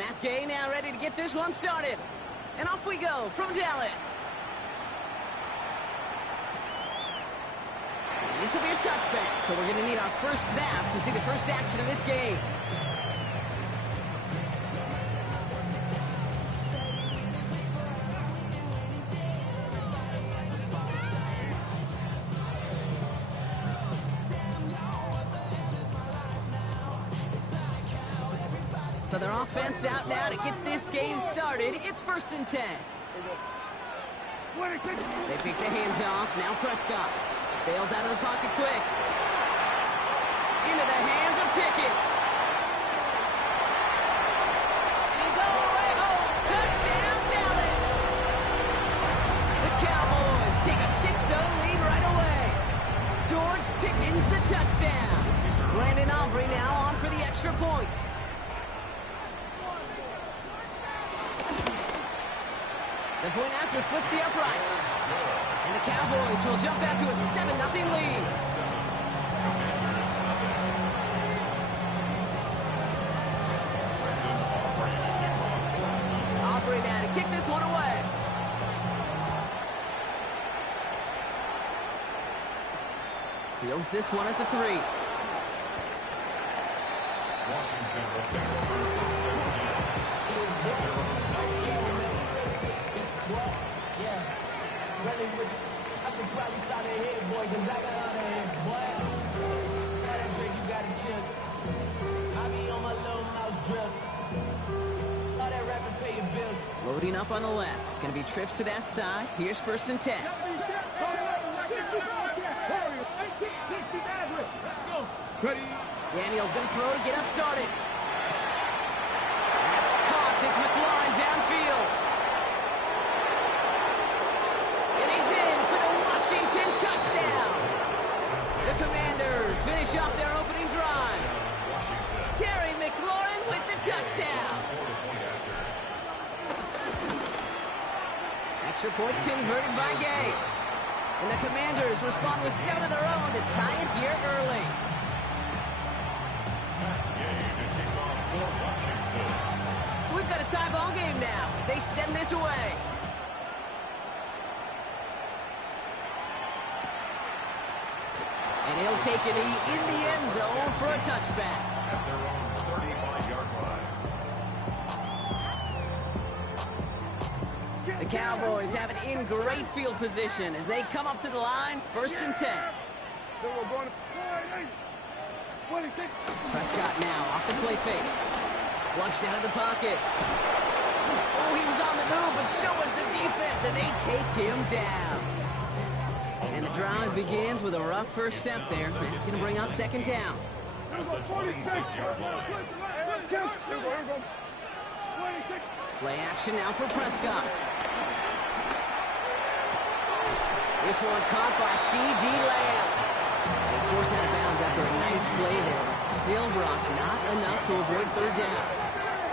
Matt Gay now ready to get this one started. And off we go from Dallas. This will be a touchback, so we're going to need our first snap to see the first action of this game. So their offense out now to get this game started. It's 1st and 10. They pick the hands off. Now Prescott bails out of the pocket quick. Into the hands of Pickett. And he's all the way home. Touchdown, Dallas. The Cowboys take a 6-0 lead right away. George Pickens the touchdown. Brandon Aubrey now on for the extra point. The point after splits the uprights. And the Cowboys will jump out to a 7-0 lead. Aubrey now to kick this one away. Fields this one at the 3. I should probably start their head, boy, because I got a lot of heads, boy. All that drink, you got to chill. I be on my little mouse drip. All that rapping, pay your bills. Loading up on the left. It's going to be trips to that side. Here's 1st and 10. Daniel's going to throw to get us started. That's caught. It's McLaurin downfield. Washington touchdown. The Commanders finish off their opening drive. Terry McLaurin with the touchdown. Extra point converted by Gay. And the Commanders respond with 7 of their own to tie it here early. So we've got a tie ball game now as they send this away. And he'll take a knee in the end zone for a touchback. At their own 35-yard line. The Cowboys have it in great field position as they come up to the line, 1st and 10. Prescott now off the play fake. Flushed out of the pocket. Oh, he was on the move, but so was the defense, and they take him down. And the drive begins with a rough first step there. That's going to bring up 2nd down. At the 26-yard line. Play action now for Prescott. This one caught by C.D. Lamb. He's forced out of bounds after a nice play there, but still brought not enough to avoid 3rd down.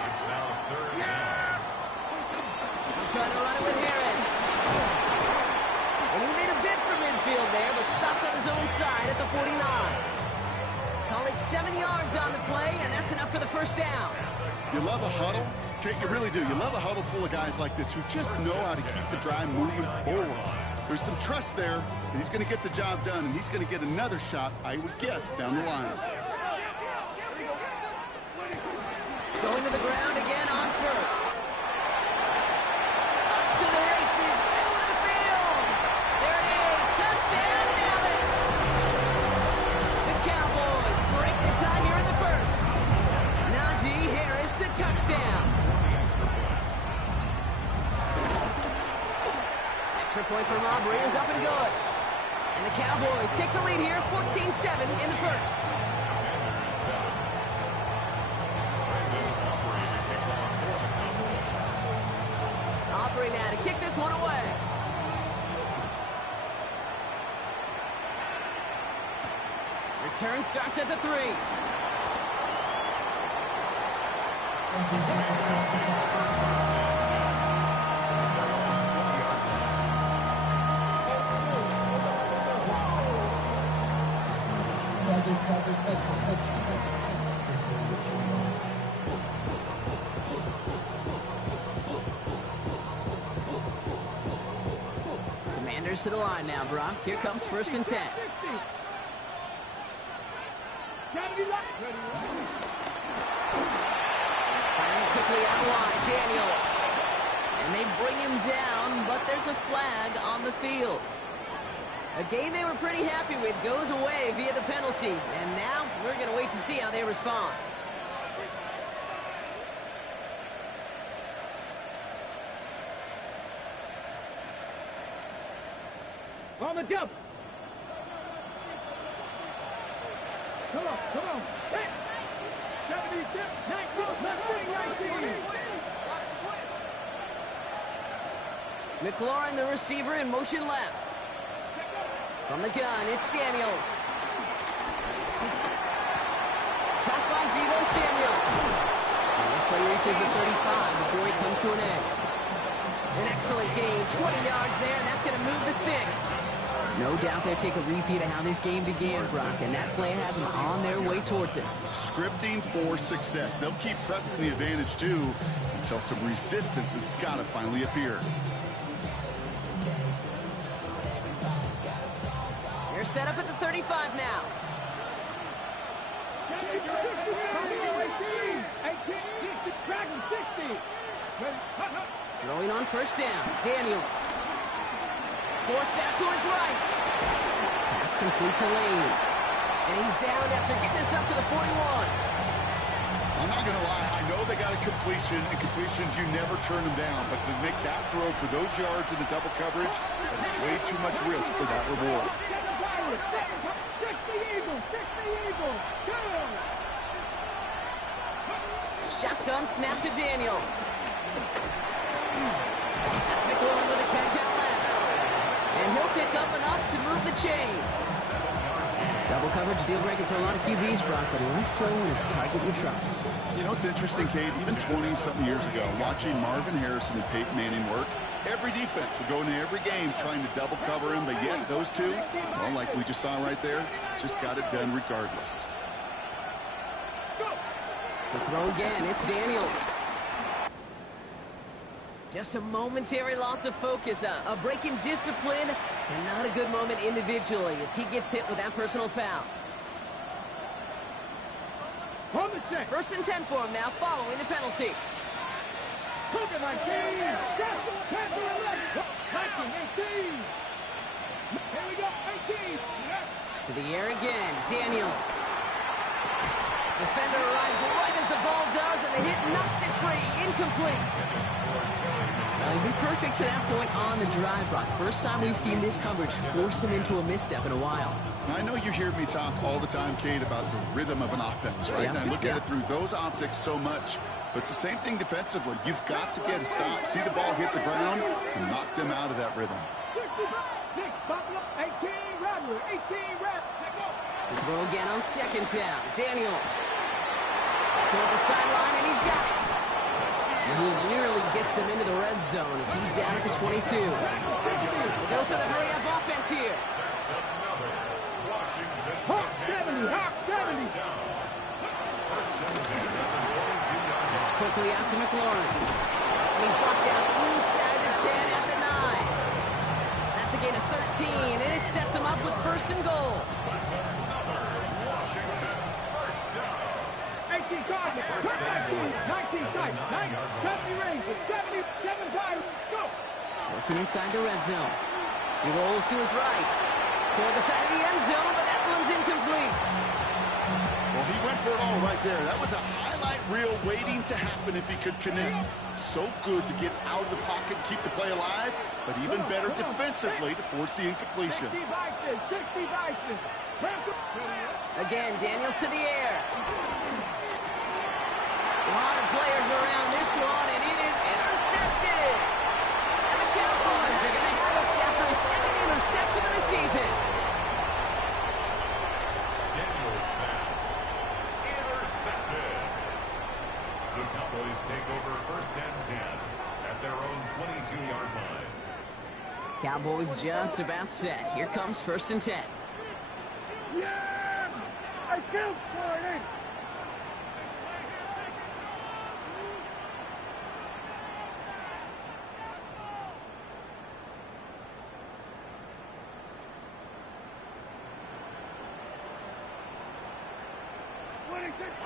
It's now 3rd down. He'll try to run it with Harris. And he made a bid for midfield there, but stopped on his own side at the 49. Call it 7 yards on the play, and that's enough for the 1st down. You love a huddle? Okay, you really do. You love a huddle full of guys like this who just know how to keep the drive moving forward. There's some trust there, and he's going to get the job done, and he's going to get another shot, I would guess, down the line. Going to the ground again on 1st. Up to the races, middle of the field. There it is, touchdown Dallas. The Cowboys break the tie here in the 1st. Najee Harris the touchdown. Extra point from Aubrey is up and good. And the Cowboys take the lead here, 14-7 in the 1st. Aubrey now to kick this one away. Return starts at the 3. Rodgers to the line now, Brock. Here comes 1st and 10. Firing quickly out wide, Daniels. And they bring him down, but there's a flag on the field. A game they were pretty happy with goes away via the penalty. And now we're going to wait to see how they respond. On the jump. Come on. Hey. 76, 19. McLaurin, the receiver, in motion left. From the gun, it's Daniels. Caught by Deebo Samuel. And this play reaches the 35 before he comes to an end. An excellent gain, 20 yards there, and that's going to move the sticks. No doubt they'll take a repeat of how this game began, Brock, and that play has them on their way towards it. Scripting for success. They'll keep pressing the advantage, too, until some resistance has got to finally appear. They're set up at the 35 now. Throwing on 1st down, Daniels. Forced out to his right. Pass complete to Lane. And he's down after getting this up to the 41. I'm not going to lie. I know they got a completion, and completions, you never turn them down. But to make that throw for those yards in the double coverage, that is way too much risk for that reward. Shotgun snap to Daniels. That's McLaurin with a catch out left. And he'll pick up enough to move the chains. Double coverage deal breaker for a lot of QBs, Brock, but less so when it's a target you trust. You know, it's interesting, Kate, even 20-something years ago, watching Marvin Harrison and Peyton Manning work, every defense would go into every game trying to double cover him, but yet those two, well, like we just saw right there, just got it done regardless. To throw again, it's Daniels. Just a momentary loss of focus, a break in discipline, and not a good moment individually as he gets hit with that personal foul. 1st and 10 for him now, following the penalty. To the air again, Daniels. Defender arrives right as the ball does, and the hit knocks it free, incomplete. He'd be perfect to that point on the drive, Brock. First time we've seen this coverage force him into a misstep in a while. I know you hear me talk all the time, Kate, about the rhythm of an offense, right? And I look at it through those optics so much. But it's the same thing defensively. You've got to get a stop, see the ball hit the ground to knock them out of that rhythm. To throw again on 2nd down. Daniels. Toward the sideline, and he's got it. And he nearly gets them into the red zone as he's down at the 22. Goes to the hurry-up offense here. It's quickly out to McLaurin. And he's brought down inside the 10 at the 9. That's a gain of 13, and it sets him up with 1st and goal. 19 tight, 70 range, 77 times, go! Working inside the red zone. He rolls to his right. Toward the side of the end zone, but that one's incomplete. Well, he went for it all right there. That was a highlight reel waiting to happen if he could connect. So good to get out of the pocket and keep the play alive, but even better defensively to force the incompletion. 60 vices. Again, Daniels to the air. A lot of players around this one, and it is intercepted. And the Cowboys are going to have it after his 2nd interception of the season. Daniels pass. Intercepted. The Cowboys take over 1st and 10 at their own 22-yard line. Cowboys just about set. Here comes 1st and 10. Yeah! I killed for it!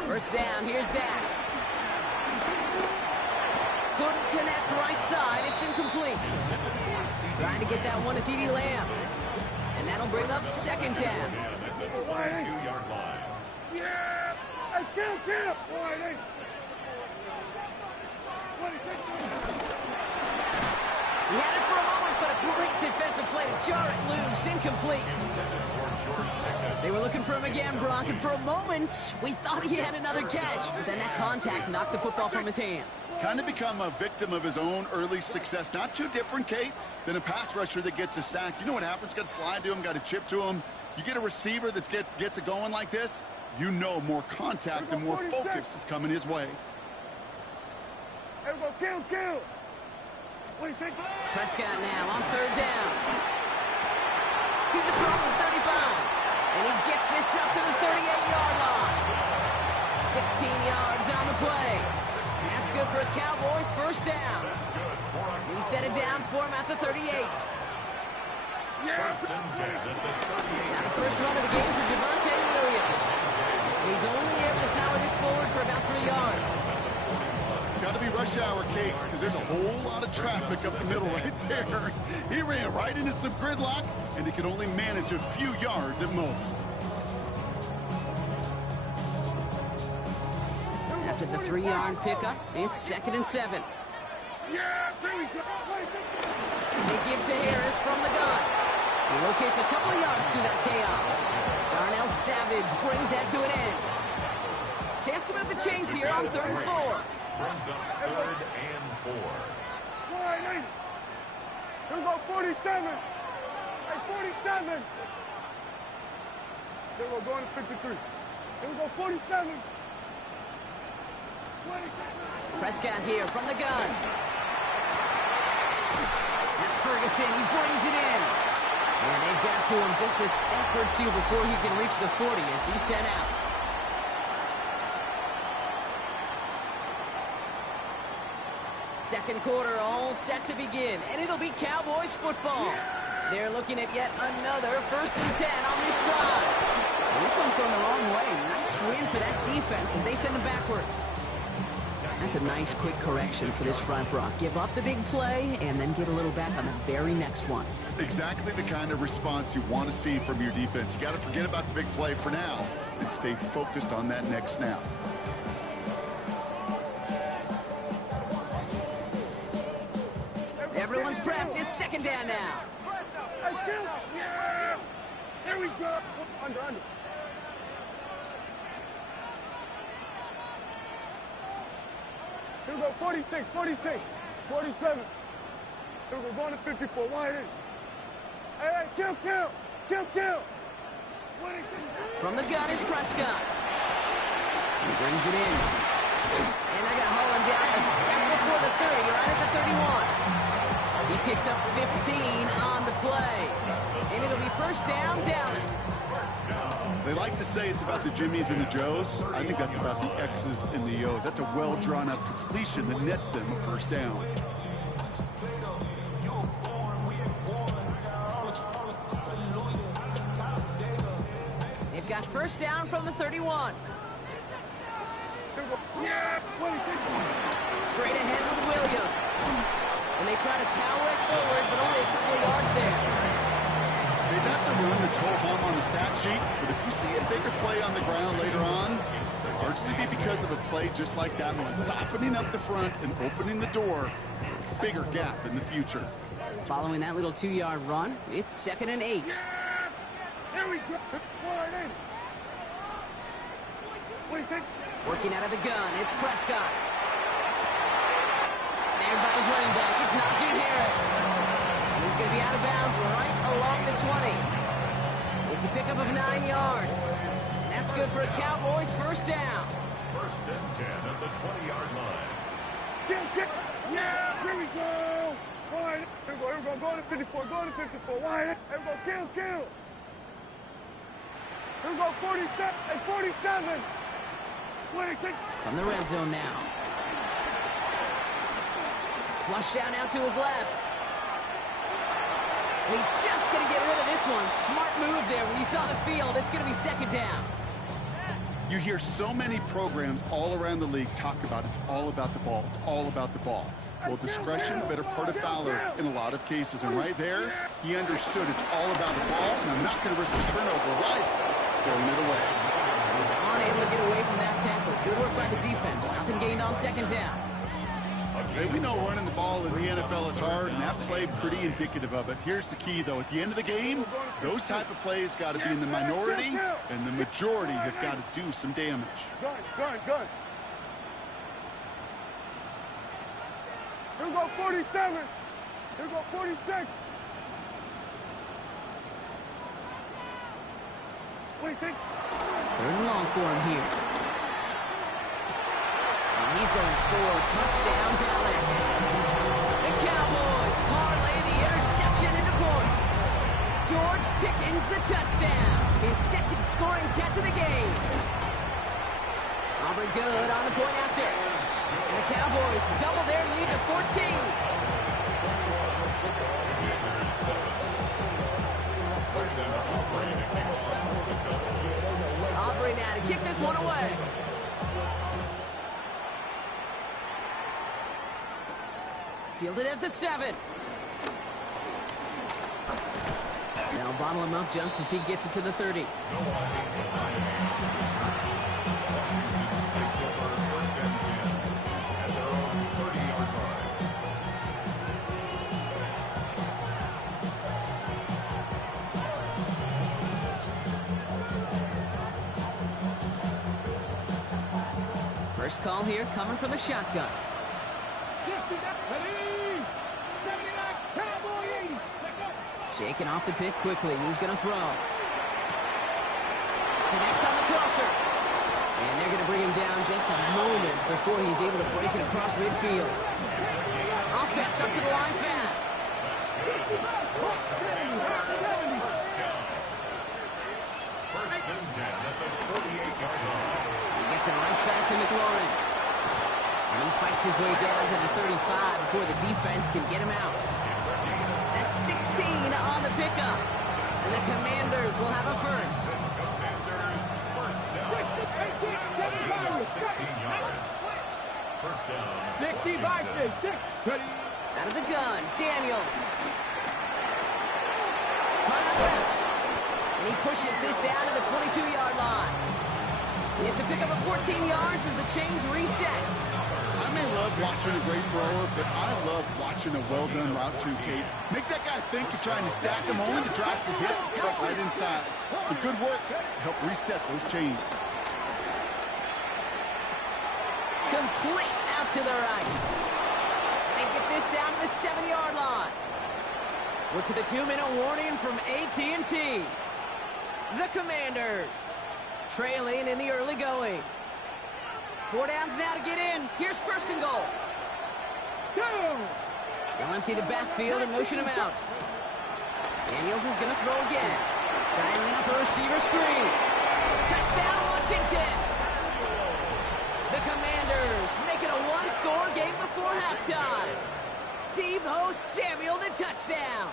First down, here's Dak. Couldn't connect right side, it's incomplete. Trying to get that one to CeeDee Lamb. And that'll bring up second down. That's at the 42-yard line. Yeah! Hey, kill! Boy, He had it for a moment, but a great defensive play to jar it loose. Incomplete. They were looking for him again, Brock, and for a moment, we thought he had another catch. But then that contact knocked the football from his hands. Kind of become a victim of his own early success. Not too different, Kate, than a pass rusher that gets a sack. You know what happens? Got to slide to him, got to chip to him. You get a receiver that gets it going like this, you know more contact and more focus is coming his way. Everybody, kill! What do you think? Prescott now on third down. He's across the 35. And he gets this up to the 38-yard line. 16 yards on the play. That's good for a Cowboys first down. New set of downs for him at the 38. First and 10 at the 38. Now the first run of the game for Javonte Williams. He's only able to power this forward for about 3 yards. Got to be rush hour, Kate, because there's a whole lot of traffic up the middle right there. He ran right into some gridlock, and he could only manage a few yards at most. After the 3-yard pickup, it's 2nd and 7. Yeah, there we go. They give to Harris from the gun. He locates a couple of yards through that chaos. Darnell Savage brings that to an end. Chance to move the chains here on 3rd and 4. Brings up 3rd and 4. Boy, here we go, 47. Hey, 47. Here we go, going to 53. Here we go, 47. 27. Prescott here from the gun. That's Ferguson. He brings it in. And they've got to him just a step or two before he can reach the 40 as he's sent out. Second quarter all set to begin, and it'll be Cowboys football. They're looking at yet another 1st and 10 on this drive. And this one's going the wrong way. Nice win for that defense as they send them backwards. That's a nice quick correction for this front, Brock. Give up the big play and then get a little back on the very next one. Exactly the kind of response you want to see from your defense. You got to forget about the big play for now and stay focused on that next snap. Everyone's prepped. It's 2nd down now. Hey, kill. Yeah. Here we go. Under. Here we go, 46, 47. Here we go, going to 54, wide in. Hey, kill. 26. From the gun is Prescott. He brings it in. And they're going to haul him down a step before the 30, right at the 31. He picks up 15 on the play. And it'll be first down, Dallas. They like to say it's about the Jimmies and the Joes. I think that's about the X's and the O's. That's a well-drawn-up completion that nets them a first down. They've got first down from the 31. Yeah, 26. Straight ahead with Williams. And they try to power it forward, but only a couple of yards there. That's a run that's ho-hum on the stat sheet, but if you see a bigger play on the ground later on, it'll largely be because of a play just like that one, softening up the front and opening the door, bigger gap in the future. Following that little 2-yard run, it's 2nd and 8. Yeah. Here we go. Wide in. 26. Working out of the gun, it's Prescott. Snared by his running back, it's Najee Harris. And he's going to be out of bounds right along the 20. It's a pickup of 9 yards. And that's good for a Cowboys first down. 1st and 10 at the 20-yard line. Kill. Yeah, here we go. Wide. Here we go. Go to 54. Wide. Here we go. Kill. Here we go. 47 and 47. 26. From the red zone now. Flush down now to his left. And he's just going to get rid of this one. Smart move there. When you saw the field, it's going to be 2nd down. You hear so many programs all around the league talk about it's all about the ball. It's all about the ball. Well, discretion, the better part of valor in a lot of cases. And right there, he understood it's all about the ball, and I'm not going to risk a turnover wisely, throwing it away. He's unable to get away from that tackle. Good work by the defense. Nothing gained on second down. Hey, we know running the ball in the NFL is hard, and that play pretty indicative of it. Here's the key, though. At the end of the game, those type of plays got to be in the minority, and the majority have got to do some damage. Gun. Here we go, 47. Here we go, 46. 26. Third and long for him here. And he's going to score. Touchdown, Dallas. The Cowboys parlay the interception into points. George Pickens, the touchdown. His second scoring catch of the game. Aubrey good on the point after. And the Cowboys double their lead to 14. Aubrey now to kick this one away. Fielded at the 7. They'll bottle him up just as he gets it to the 30. First call here coming from the shotgun. Shaking off the pick quickly. He's going to throw. Connects on the crosser. And they're going to bring him down just a moment before he's able to break it across midfield. Offense up to the line fast. First and 10 at the 48-yard line. He gets it right back to McLaurin. And he fights his way down to the 35 before the defense can get him out. That's 16 on the pickup. And the Commanders will have a first. Commanders first down. 16 yards. First down. 65-6. Out of the gun, Daniels. Caught out left. And he pushes this down to the 22-yard line. It's a pickup of 14 yards as the chains reset. I may love watching a great thrower, but I love watching a well-done route too, Kate. Make that guy think you're trying to stack him only to drop the hits cut right inside. Some good work to help reset those chains. Complete out to the right. They get this down to the 7-yard line. We're to the 2-minute warning from AT&T. The Commanders trailing in the early going. 4 downs now to get in. Here's first and goal. They'll empty the backfield and motion him out. Daniels is going to throw again. Dialing up a receiver screen. Touchdown, Washington. The Commanders make it a one-score game before halftime. Deebo Samuel, the touchdown.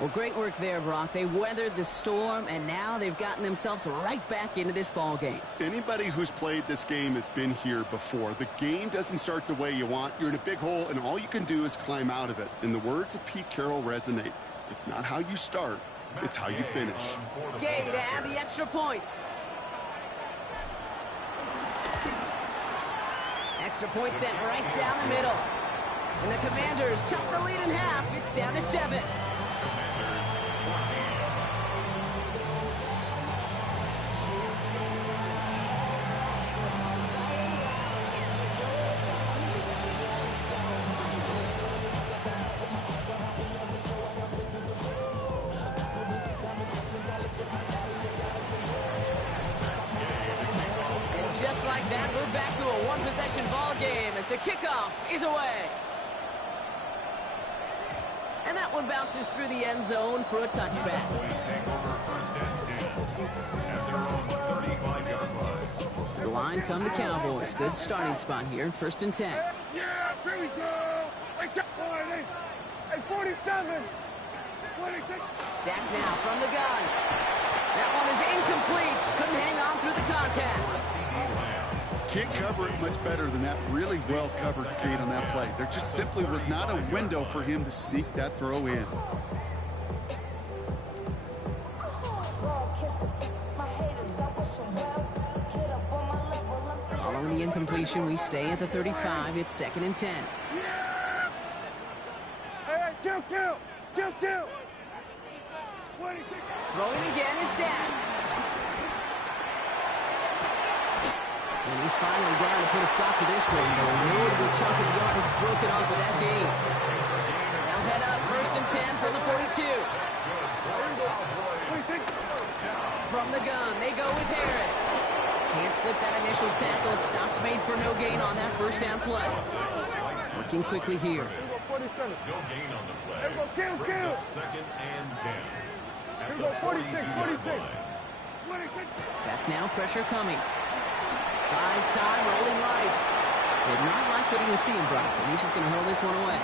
Well, great work there, Brock. They weathered the storm, and now they've gotten themselves right back into this ball game. Anybody who's played this game has been here before. The game doesn't start the way you want. You're in a big hole, and all you can do is climb out of it. And the words of Pete Carroll resonate. It's not how you start, it's how you finish. Gay to add the extra point. Extra point sent right down the middle. And the Commanders chop the lead in half. It's down to 7. Just like that, we're back to a one-possession ball game as the kickoff is away. And that one bounces through the end zone for a touchback. The line come the Cowboys. Good starting spot here, first and 10. Yeah, here we go. Hey, 47. 26. Dak now from the gun. That one is incomplete. Couldn't hang on through the contact. Can't cover it much better than that really well-covered gate on that play. There just simply was not a window for him to sneak that throw in. Following the incompletion, we stay at the 35. It's 2nd and 10. Yeah! Hey, kill! Throwing again is Dan. And he's finally down to put a stop to this one. A notable chunk of yardage broken off of that game. They'll head up 1st and 10 for the 42. From the gun, they go with Harris. Can't slip that initial tackle. Stops made for no gain on that 1st down play. Working quickly here. No gain on the play. Kill. Brings up 2nd and 10. Here we go, 46. Back now, pressure coming. Buys time, rolling right. Did not like what he was seeing, Bronson. He's just going to hurl this one away.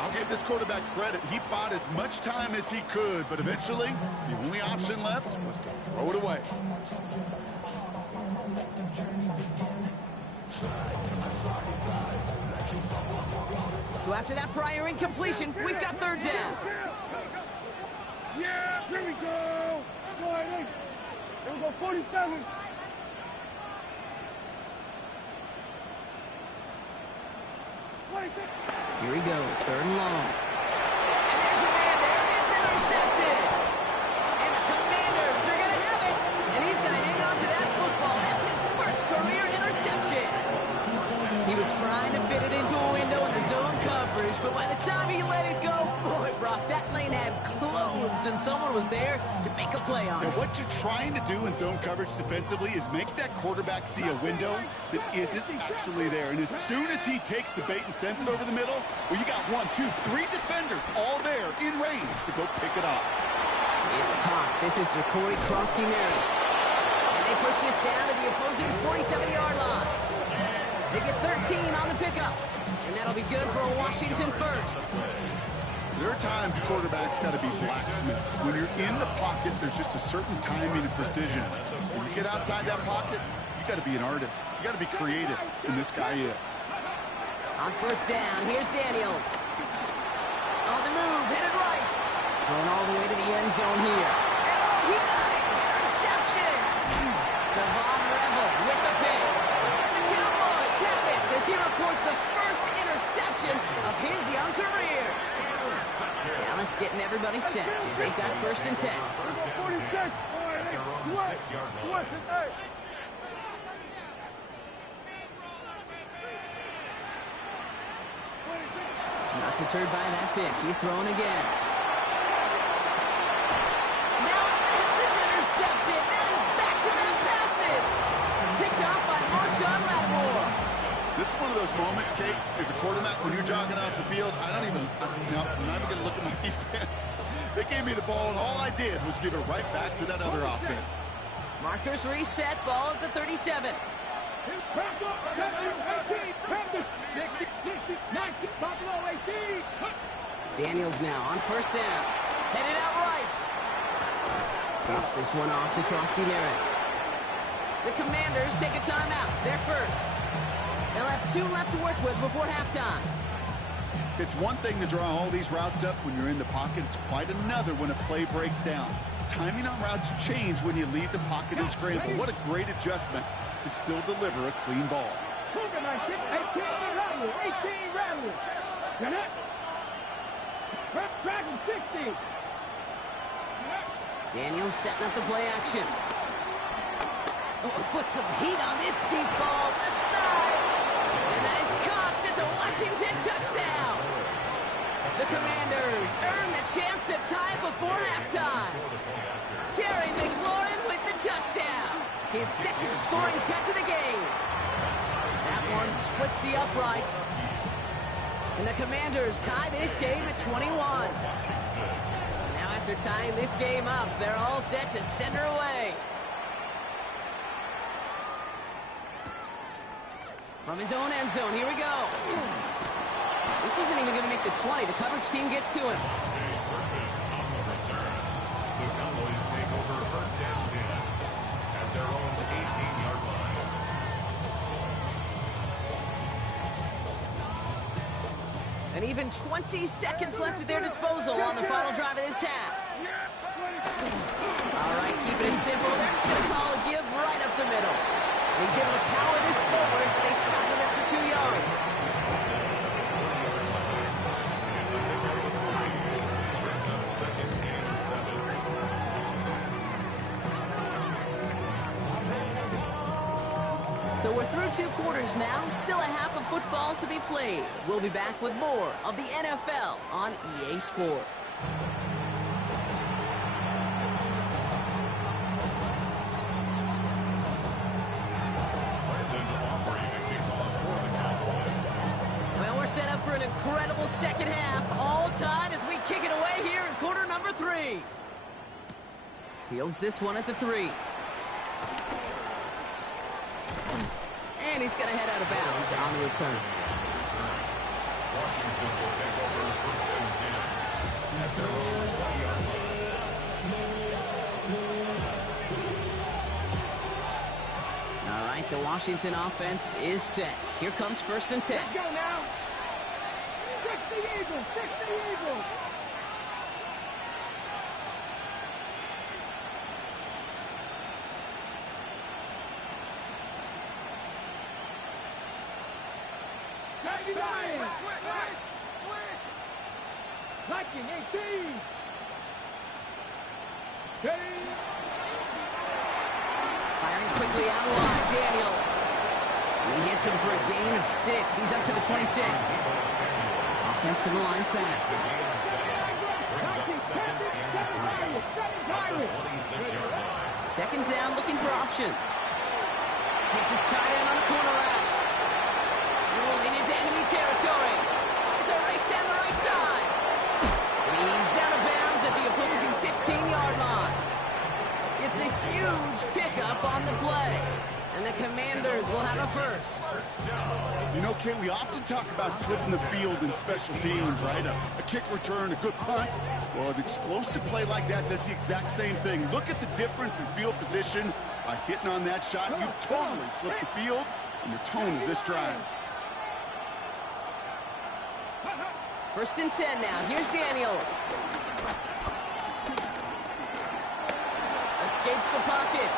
I'll give this quarterback credit. He bought as much time as he could, but eventually, the only option left was to throw it away. So after that prior incompletion, we've got 3rd down. Yeah, here we go. Here we go, 47. Here he goes, 3rd and long. And there's a man there. It's intercepted. And the Commanders are going to have it. And he's going to hang on to that football. That's his 1st career interception. He was trying to fit it into a window in the zone coverage, but by the time he let it go, boy, Brock, that lane had closed, and someone was there to make a play on it. Now, what you're trying to do in zone coverage defensively is make that quarterback see a window that isn't actually there. And as soon as he takes the bait and sends it over the middle, well, you got 1, 2, 3 defenders all there in range to go pick it up. It's Cox. This is Jacory Krosky-Merritt. And they push this down to the opposing 47-yard line. They get 13 on the pickup, and that'll be good for a Washington 1st. There are times quarterbacks got to be blacksmiths. When you're in the pocket, there's just a certain timing and precision. When you get outside that pocket, you got to be an artist. You got to be creative, and this guy is. On 1st down, here's Daniels. On the move, headed right. Going all the way to the end zone here. And oh, he got it! Interception! Savon Rebel with the pick. And the Cowboys have it as he reports the 1st interception of his young career. Dallas getting everybody set. They've got 1st and 10. 46. Not deterred by that pick. He's throwing again. Now this is intercepted. That is back-to-back passes. Picked off by Marshawn Lattimore. This is one of those moments, Kate, as a quarterback, when you're jogging off the field, I'm not even going to look at my defense. They gave me the ball, and all I did was give it right back to that other offense. Markers reset. Ball at the 37. Daniels now on 1st down. Headed out right. Drops this one off to Krosky-Merritt. The Commanders take a timeout. They're 1st. They'll have 2 left to work with before halftime. It's one thing to draw all these routes up when you're in the pocket. It's quite another when a play breaks down. Timing on routes change when you leave the pocket and scramble. What a great adjustment to still deliver a clean ball. 18 rattle. Get it? Dragon 60. Daniels setting up the play action. Oh, put some heat on this deep ball. Left side. And that is caught. It's a Washington touchdown. The Commanders earn the chance to tie it before halftime. Terry McLaurin with the touchdown. His 2nd scoring catch of the game. That one splits the uprights. And the Commanders tie this game at 21. Now after tying this game up, they're all set to send her away. From his own end zone, here we go. This isn't even going to make the 20. The coverage team gets to him. The Cowboys take over And even 20 seconds left at their disposal on the final drive of this half. All right, keeping it simple. They're just going to call a give right up the middle. And he's able to power this forward, but they stop him after 2 yards. So we're through 2 quarters now, still a half of football to be played. We'll be back with more of the NFL on EA Sports. Well, we're set up for an incredible second half, all tied as we kick it away here in quarter number 3. Fields this one at the 3. And he's going to head out of bounds on the return. Washington will take over first and 10 at their own 20-yard line. All right, the Washington offense is set. Here comes first and 10. Let's go now. 60 Eagles, 60 Eagles. Liking 18. Steady. Firing quickly out wide, Daniels. He hits him for a gain of 6. He's up to the 26. Offensive line fast. Second down, looking for options. Hits his tight end on the corner route. Rolling into enemy territory. It's a race down the right side. He's out of bounds at the opposing 15-yard line. It's a huge pickup on the play. And the Commanders will have a first. You know, Kate, we often talk about flipping the field in special teams, right? A kick return, a good punt. Well, an explosive play like that does the exact same thing. Look at the difference in field position. By hitting on that shot, you've totally flipped the field and the tone of this drive. First and 10 now. Here's Daniels. Escapes the pocket.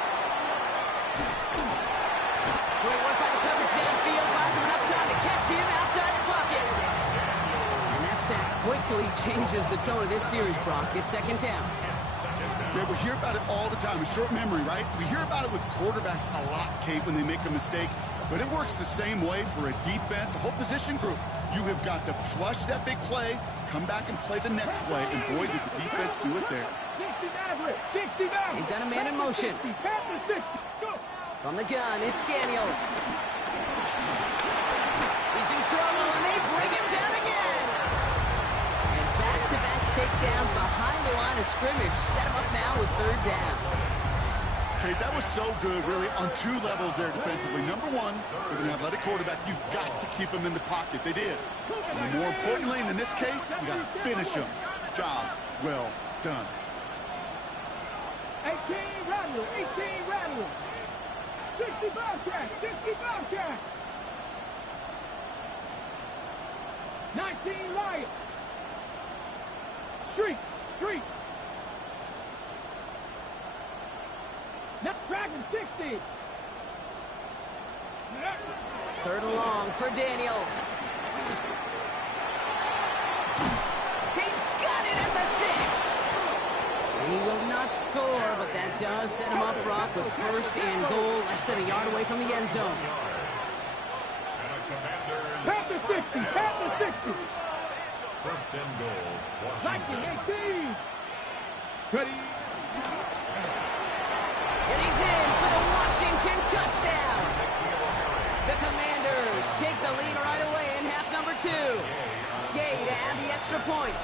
Great work by the coverage downfield. Buys him enough time to catch him outside the pocket. And that sack quickly changes the tone of this series, Brock. It's second down. Yeah, we hear about it all the time. A short memory, right? We hear about it with quarterbacks a lot, Kate, when they make a mistake. But it works the same way for a defense, a whole position group. You have got to flush that big play, come back and play the next play, and boy, did the defense do it there. They've got a man in motion. From the gun, it's Daniels. He's in trouble, and they bring him down again. And back-to-back takedowns behind the line of scrimmage set him up now with third down. Okay, that was so good, really, on 2 levels there defensively. Number one, with an athletic quarterback, you've got to keep him in the pocket. They did. And more importantly, and in this case, you got to finish him. Job well done. 18 Rattler, 18 Rattler. 60 Bobcat, 60 Bobcat. 19 Lion. Street, Street. Now Dragon 60. Third and long for Daniels. He's got it at the 6. And he will not score, but that does set him up, Brock, with first and goal, less than a yard away from the end zone. Panther 60, Panther 60. First and goal, Liking Washington. 18. Ready. And he's in for the Washington touchdown. The Commanders take the lead right away in half number 2. Gay to add the extra point.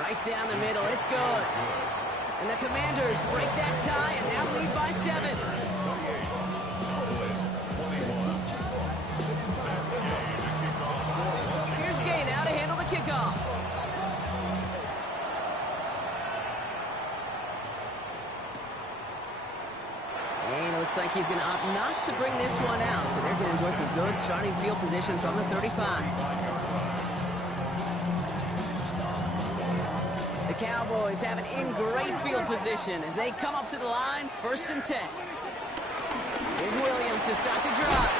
Right down the middle, it's good. And the Commanders break that tie and now lead by 7. Here's Gay now to handle the kickoff. And it looks like he's going to opt not to bring this one out, so they're going to course, a good starting field position from the 35. The Cowboys have it in great field position as they come up to the line, 1st and 10. Here's Williams to start the drive.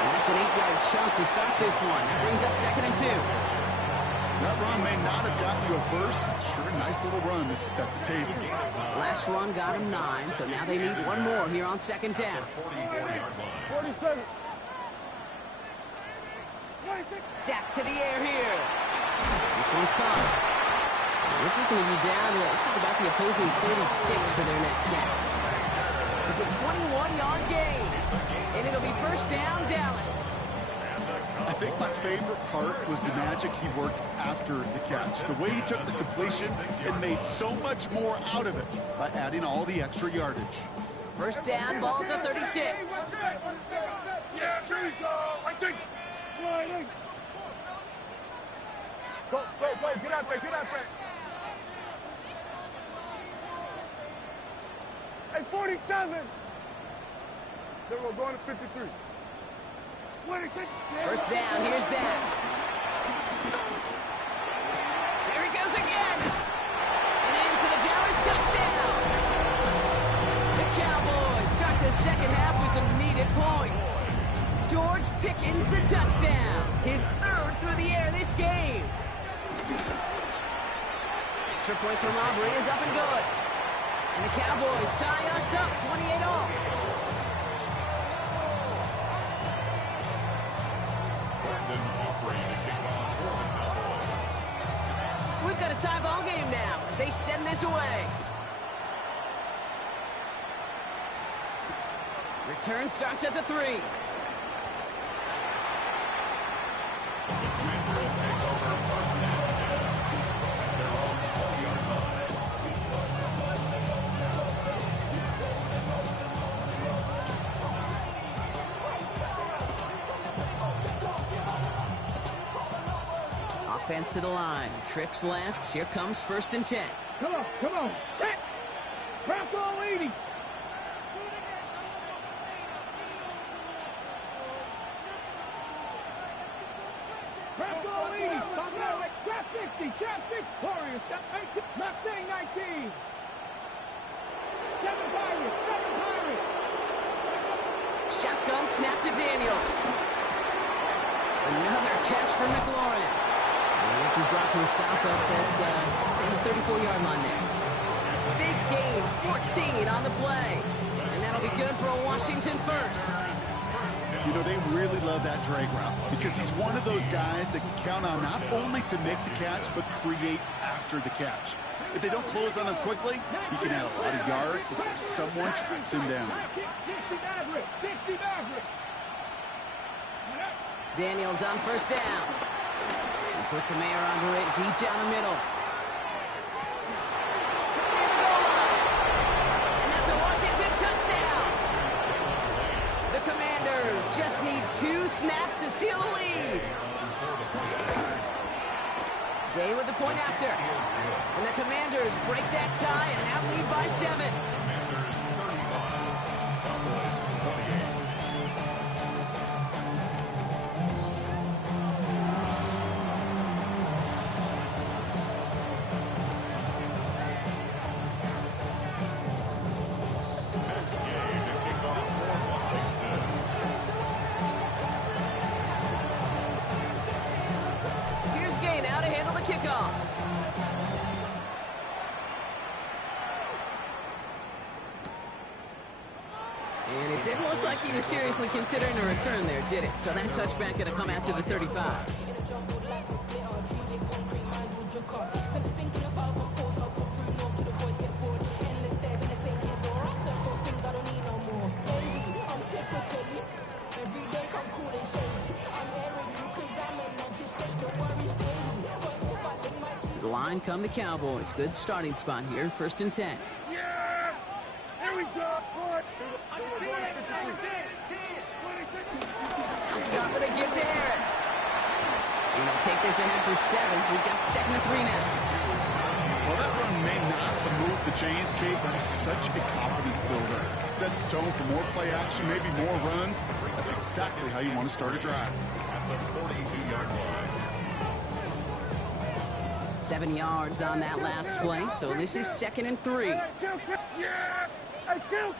And that's an 8-yard chunk to start this one. That brings up 2nd and 2. That run may not have gotten you a first. Sure, nice little run to set the table. Last run got him 9, so now they need one more here on 2nd down. 47. Dak to the air here. This one's caught. This is going to be down to, looks like about the opposing 36 for their next snap. It's a 21-yard gain, and it'll be 1st down, Dallas. I think my favorite part was the magic he worked after the catch. The way he took the completion and made so much more out of it by adding all the extra yardage. 1st down, ball at the 36. Yeah, there you go. I think. Go, get out there, get out there. Hey, 47. Then we're going to 53. 1st down, here's Dak. There he goes again. And in for the Dallas touchdown. The Cowboys start the 2nd half with some needed points. George Pickens the touchdown. His 3rd through the air this game. Extra point from Aubrey is up and good. And the Cowboys tie us up 28-all. So we've got a tie ball game now as they send this away. Return starts at the 3. Offense to the line. Trips left. Here comes 1st and 10. Come on. Set. Craft all 80. Craft all 80. Trap 60. Trap 6. Warriors. Mustang 19. 7 Pirates. Shotgun snap to Daniels. Another catch for McLaurin. And this is brought to a stop up at the 34-yard line there. Big gain, 14 on the play. And that'll be good for a Washington 1st. You know, they really love that drag route because he's one of those guys that can count on not only to make the catch, but create after the catch. If they don't close on him quickly, he can add a lot of yards before someone tracks him down. Daniels on 1st down. He puts a man under it deep down the middle. And that's a Washington touchdown. The Commanders just need 2 snaps to steal the lead. They with the point after. And the Commanders break that tie and now lead by 7. And it didn't look like he was seriously considering a return there, did it? So that touchback going to come out to the 35. To the line come the Cowboys. Good starting spot here, 1st and 10. Yeah! Here we go! Start with a give to Harris. And they'll take this ahead for 7. We've got 2nd and 3 now. Well, that run may not have moved the chains, Kate, that is such a confidence builder. Sets the tone for more play action, maybe more runs. That's exactly how you want to start a drive. At the 42-yard line. 7 yards on that last play, so this is 2nd and 3. Yeah! Hey, kill!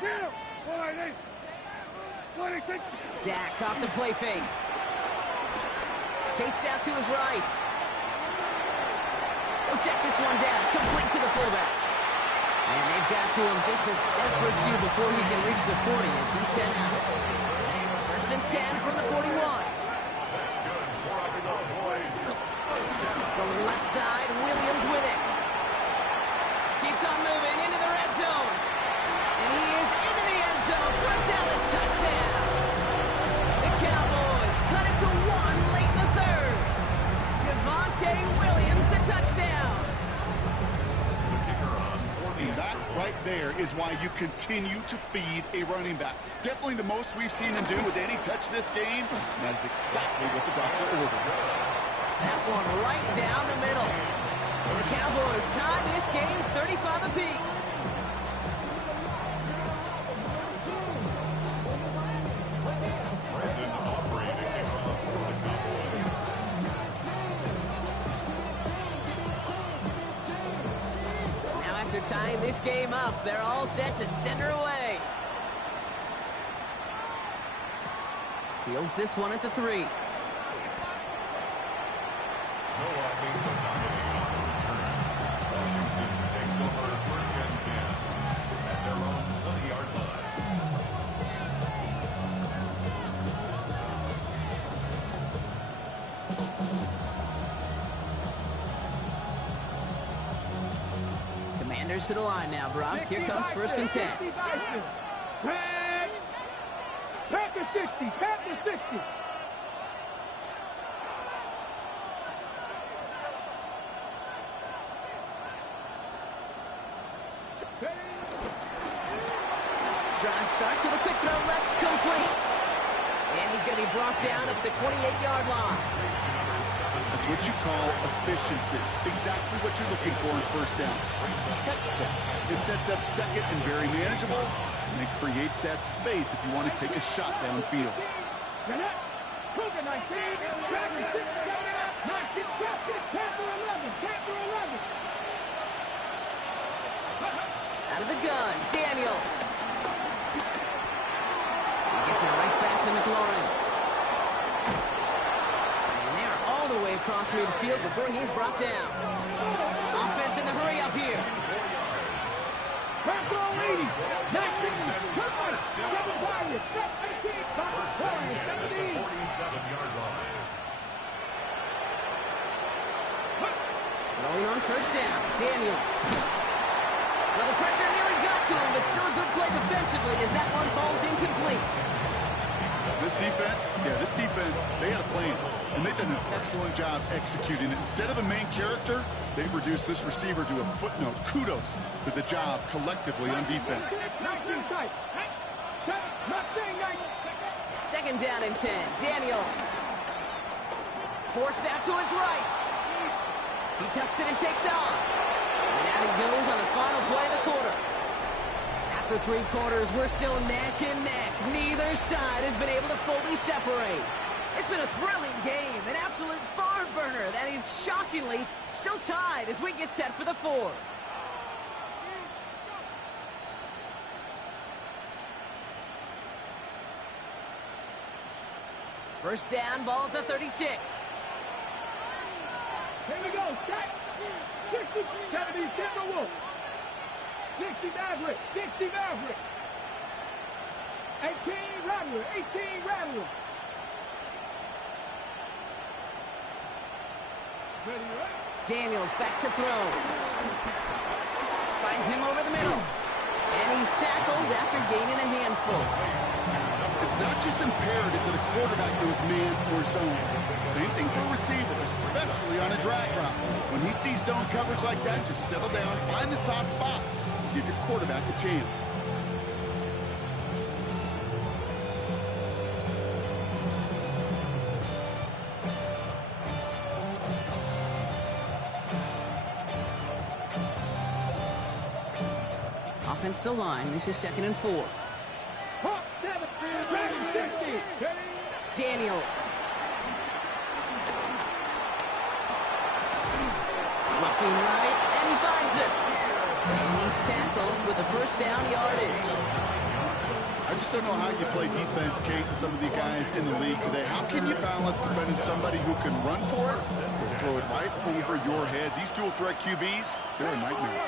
Dak off the play fake. Chased out to his right. He'll check this one down, complete to the fullback. And they've got to him just a step or two before he can reach the 40 as he's sent out. 1st and 10 from the 41. That's good. More up in those boys. Going left side, Williams with it. Keeps on moving into the red zone. And he is into the end zone for a Dallas touchdown. The Cowboys cut it to 1 late in the 3rd. Javonte Williams, the touchdown. The kicker on And that right there is why you continue to feed a running back. Definitely the most we've seen him do with any touch this game. And that's exactly what the doctor ordered. That one right down the middle. And the Cowboys tie this game 35 apiece. Brandon Aubrey to kick off for the Cowboys. Now after tying this game up, they're all set to send her away. Fields this one at the 3. No offense, but dominating on the return. Washington takes over 1st and 10 at their own 20-yard line. Commanders to the line now, Brock. Here comes 1st and 10. Pack the 60. Drive start to the quick throw left, complete. And he's going to be brought down at the 28-yard line. That's what you call efficiency. Exactly what you're looking for in 1st down. Textbook. It sets up 2nd and very manageable, and it creates that space if you want to take a shot downfield. Out of the gun, Daniels. He gets it right back to McLaurin. And they are all the way across midfield before he's brought down. Offense in the hurry up here. Back row 80. 19. Come on. 7 Warriors. 18. First and 10 at the 47-yard line. Rolling on 1st down, Daniels. Well, the pressure nearly got to him, but still a good play defensively as that one falls incomplete. This defense, they had a plan, and they've done an excellent job executing it. Instead of a main character, they've reduced this receiver to a footnote. Kudos to the job collectively on defense. 2nd down and 10, Daniels. Forced out to his right. He tucks it and takes on. And out he goes on the final play of the quarter. After 3 quarters, we're still neck and neck. Neither side has been able to fully separate. It's been a thrilling game, an absolute barn burner that is shockingly still tied as we get set for the 4th. First down, ball at the 36. Here we go. 60. 70. Timberwolf. 60 Maverick. 60 Maverick. 18 Rattler. 18 Rattler. Ready, right? Daniels back to throw. Finds him over the middle. And he's tackled after gaining a handful. It's not just imperative that a quarterback knows man or zone. Same thing for a receiver, especially on a drag route. When he sees zone coverage like that, just settle down, find the soft spot, and give your quarterback a chance. against the line. This is 2nd and 4. Daniels. Looking right, and he finds it. And he's tackled with the first down yardage. I just don't know how you play defense, Kate, and some of the guys in the league today. How can you balance defending somebody who can run for it or throw it right over your head? These dual threat QBs, they're a nightmare.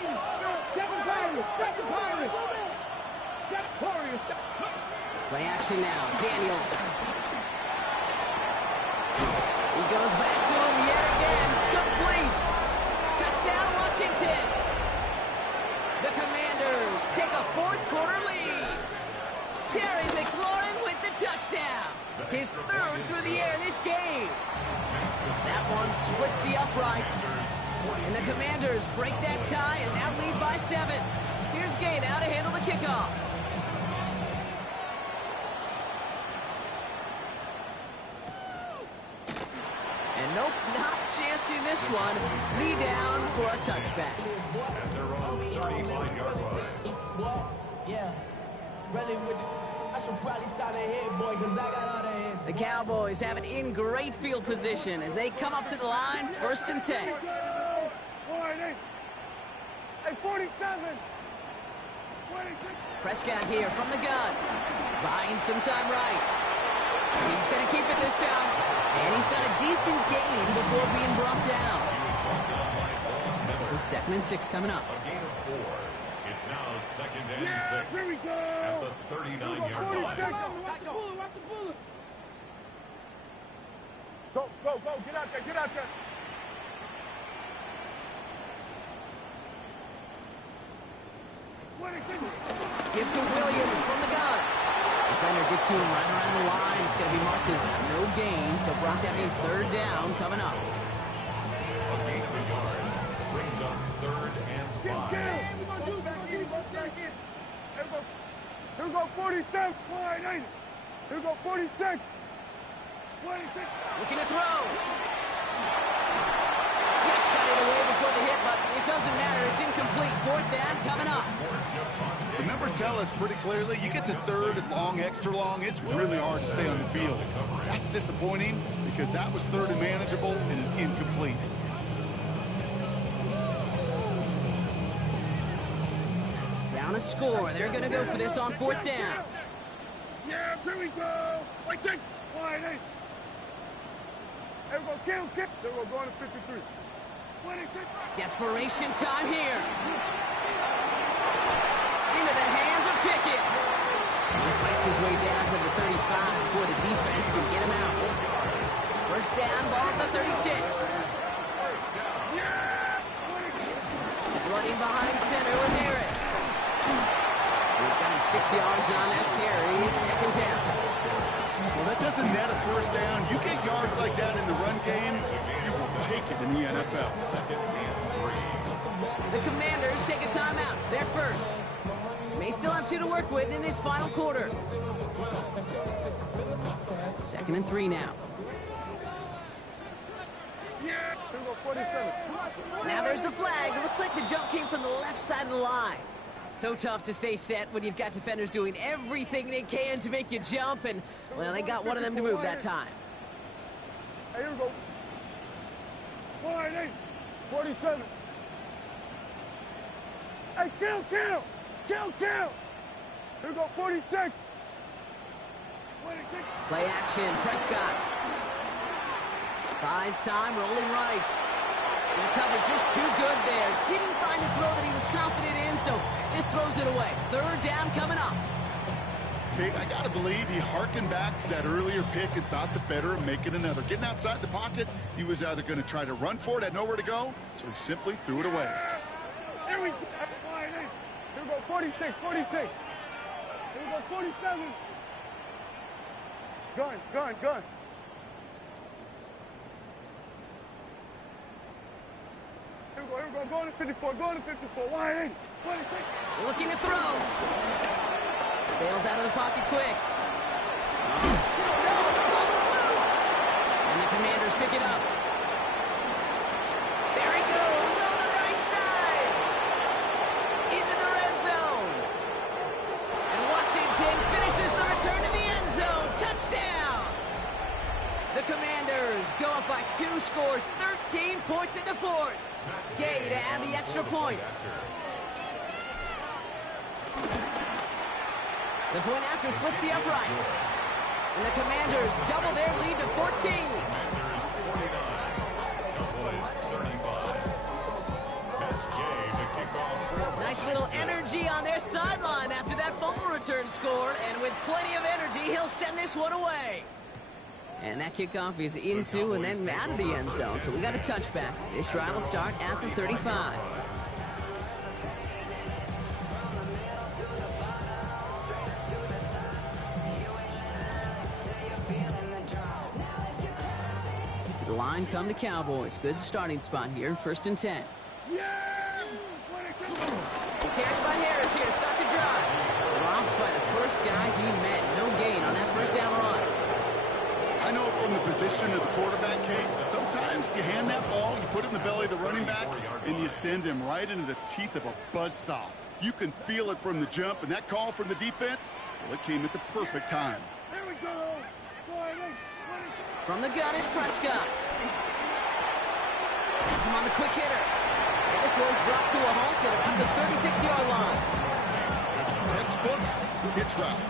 Play action now. Daniels. He goes back to him yet again. Complete. Touchdown, Washington. The Commanders take a 4th quarter lead. Terry McLaurin with the touchdown. His 3rd through the air this game. That one splits the uprights. And the Commanders break that tie and now lead by 7. Here's Gay now to handle the kickoff. And nope, not chancing this one. Knee down for a touchback. At their own 35-yard line. Yeah. Really with I should probably sign a hit, boy, because I got all the hits. The Cowboys have it in great field position as they come up to the line, 1st and 10. Hey, 47. Prescott here from the gun. Buying some time right. He's going to keep it this time. And he's got a decent gain before being brought down. This is 2nd and 6 coming up. A gain of 4. It's now 2nd and 6. Here we go. At the 39-yard line. Watch the bullet. Go. Get out there. Give to Williams from the gun. Defender gets to him right around the line. It's going to be marked as no gain, so Brock, that means 3rd down coming up. A gain of a yard brings up 3rd and 5. Here we go 46. Here we go 46. 26. Looking to throw. Just got it away before the hit, but it doesn't matter. It's incomplete. 4th down coming up. The numbers tell us pretty clearly, you get to 3rd and long, extra long, it's really hard to stay on the field. That's disappointing because that was 3rd and manageable and incomplete. Down a score. They're going to go for this on 4th down. Yeah, here we go. Wait, take. Wide eight. Here we go, kill. Here we go, going to 53. 26. Desperation time here. Into the hands of Pickett. He fights his way down to the 35 before the defense can get him out. 1st down, ball at the 36. Running behind center with Harris. He's got him 6 yards on that carry. It's 2nd down. Well, that doesn't net a 1st down. You get yards like that in the run game, you will take it in the NFL. 2nd and 3. The Commanders take a timeout. They're first. May still have 2 to work with in this final quarter. 2nd and 3 now. Yeah, here we go 47. Now there's the flag. It looks like the jump came from the left side of the line. So tough to stay set when you've got defenders doing everything they can to make you jump, and, well, they got one of them to move that time. Hey, here we go. 47. Hey, kill. Here we go, 46. 26. Play action, Prescott. Buys time, rolling right. And the coverage just too good there. Didn't find a throw that he was confident in, so just throws it away. 3rd down coming up. Kate, I got to believe he harkened back to that earlier pick and thought the better of making another. Getting outside the pocket, he was either going to try to run for it, had nowhere to go, so he simply threw it away. Here we go. Here we go, 46. Here we go, 47. Gun. Here we go, going to 54. Wide eight. 26. Looking to throw. Bails out of the pocket quick. No, the ball is loose. And the Commanders pick it up. There he goes on the right side. Into the red zone. Commanders go up by 2 scores, 13 points in the fourth. Gay to add the extra point. The point after splits the uprights. And the Commanders double their lead to 14. Nice little energy on their sideline after that fumble return score. And with plenty of energy, he'll send this one away. And that kickoff is into and then out of the end zone. So we got a touchback. This drive will start at the 35. To the line come the Cowboys. Good starting spot here. 1st and 10. Carried by Harris here to start the drive. Dropped by the first guy he met. No gain on that first down run. I know from the position of the quarterback, Kate, sometimes you hand that ball, you put it in the belly of the running back, and you send him right into the teeth of a buzzsaw. You can feel it from the jump, and that call from the defense, well, it came at the perfect time. Here we go. From the gun is Prescott. Gets him on the quick hitter. And this one's brought to a halt at about the 36-yard line. Textbook hitch route.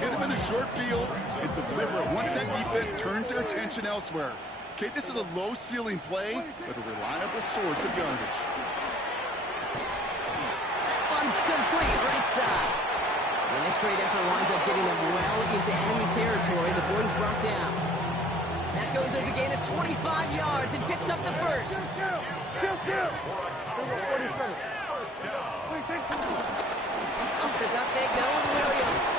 Hit him in the short field and deliver it once that defense turns their attention elsewhere. Okay, this is a low-ceiling play, but a reliable source of yardage. That one's complete right side. And this great effort winds up getting them well into enemy territory before he's brought down. That goes as a gain of 25 yards and picks up the first. Up the gut they go with Williams.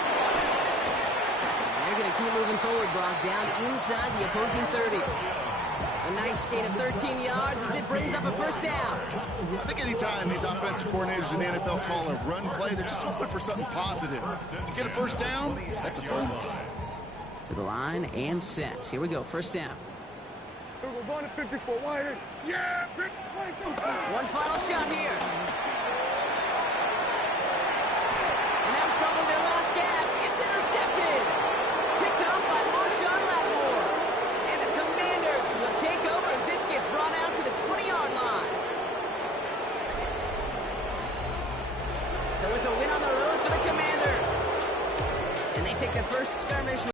And they're going to keep moving forward, Brock, down inside the opposing 30. A nice gain of 13 yards as it brings up a first down. I think anytime these offensive coordinators in the NFL call a run play, they're just hoping for something positive. To get a first down, that's a bonus. To the line and set. Here we go, first down. We're going to 54. Wide. Yeah! One final shot here. And that was probably their last gasp. It's intercepted. Picked up by Marshawn Lattimore. And the Commanders will take over as this gets brought out to the 20-yard line. So it's a win on the road for the Commanders. And they take their first skirmish